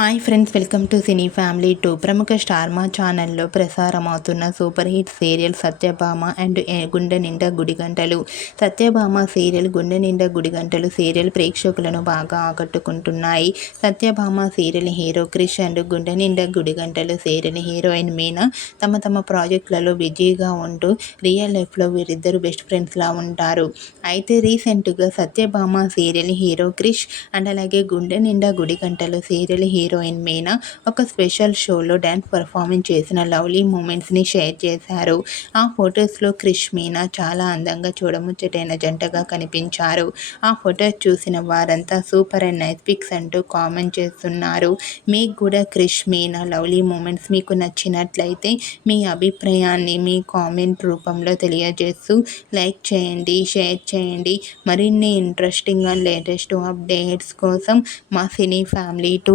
Hi friends welcome to Cine Family Two. ప్రముఖ Star Maa ఛానల్లో ప్రసారమవుతున్న super hit serial Satyabhama and Gunde Ninda Gudigantalu Satyabhama serial గుండె Ninda Gudigantalu serial ప్రేక్షకులను బాగా ఆకట్టుకుంటున్నాయి. Satyabhama serial hero Krish and Gunde Ninda Gudigantalu serial heroine Meena తమ తమ ప్రాజెక్టులలో బిజీగా ఉంటూ real లైఫ్లో వీరిద్దరు బెస్ట్ ఫ్రెండ్స్లా ఉంటారు. అయితే రీసెంట్గా Satyabhama serial hero Krish and అలాగే Gunde Ninda Gudigantalu serial hero heroine Meena ఒక స్పెషల్ షోలో డ్యాన్స్ పర్ఫార్మెన్స్ చేసిన లవ్లీ మూమెంట్స్ని షేర్ చేశారు. ఆ ఫొటోస్లో క్రిష్ మీనా చాలా అందంగా చూడముచ్చటైన జంటగా కనిపించారు. ఆ ఫొటోస్ చూసిన వారంతా సూపర్ అండ్ నైస్ పిక్స్ అంటూ కామెంట్ చేస్తున్నారు. మీకు కూడా క్రిష్ మీనా లవ్లీ మూమెంట్స్ మీకు నచ్చినట్లయితే మీ అభిప్రాయాన్ని మీ కామెంట్ రూపంలో తెలియజేస్తూ లైక్ చేయండి షేర్ చేయండి. మరిన్ని ఇంట్రెస్టింగ్ అండ్ లేటెస్ట్ అప్డేట్స్ కోసం మా సినీ ఫ్యామిలీ టూ